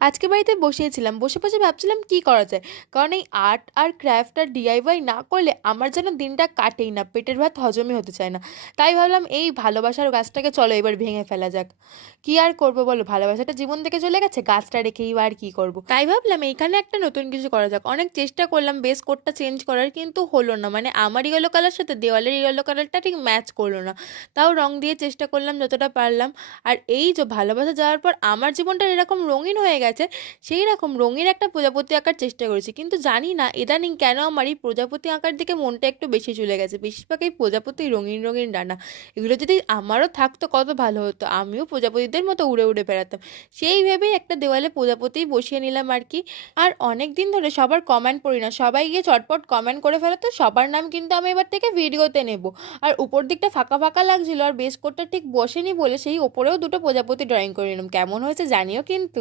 আজকে বাড়িতে বসিয়েছিলাম, বসে বসে ভাবছিলাম কি করা যায়। কারণ এই আর্ট আর ক্রাফট আর ডিআইওয়াই না করলে আমার যেন দিনটা কাটেই না, পেটের ভাত হজমই হতে চায় না। তাই ভাবলাম এই ভালোবাসার গাছটাকে চলো এবার ভেঙে ফেলা যাক। কি আর করবো বলো, ভালোবাসাটা জীবন থেকে চলে গেছে, গাছটা রেখেই বা আর কি করব। তাই ভাবলাম এইখানে একটা নতুন কিছু করা যাক। অনেক চেষ্টা করলাম বেস কোডটা চেঞ্জ করার, কিন্তু হলো না। মানে আমার ইয়েলো কালার সাথে দেওয়ালের ইয়েলো কালারটা ঠিক ম্যাচ করলো না। তাও রং দিয়ে চেষ্টা করলাম যতটা পারলাম। আর এই যে ভালোবাসা যাওয়ার পর আমার জীবনটা এরকম রঙিন হয়ে গেছে, সেই রকম রঙিন একটা প্রজাপতি আঁকার চেষ্টা করেছি, কিন্তু জানি না ইদানিং কেন আমার এই প্রজাপতি আঁকার দিকে মনটা একটু বেশি চলে গেছে। বেশিরভাগ এই প্রজাপতি রঙিন রঙিন ডানা, এগুলো যদি আমারও থাকতো কত ভালো হতো, আমিও প্রজাপতিদের মতো উড়ে উড়ে বেড়াতাম। সেই ভেবেই একটা দেওয়ালে প্রজাপতি বসিয়ে নিলাম আর কি। আর অনেক দিন ধরে সবার কমেন্ট পড়ি না, সবাই গিয়ে চটপট কমেন্ট করে ফেলে, তো সবার নাম কিন্তু আমি এবার থেকে ভিডিওতে নেব। আর উপর দিকটা ফাঁকা ফাঁকা লাগছিল আর বেস কোডটা ঠিক বসেনি বলে সেই ওপরেও দুটো প্রজাপতি ড্রয়িং করে নিলাম। কেমন হয়েছে জানিও কিন্তু।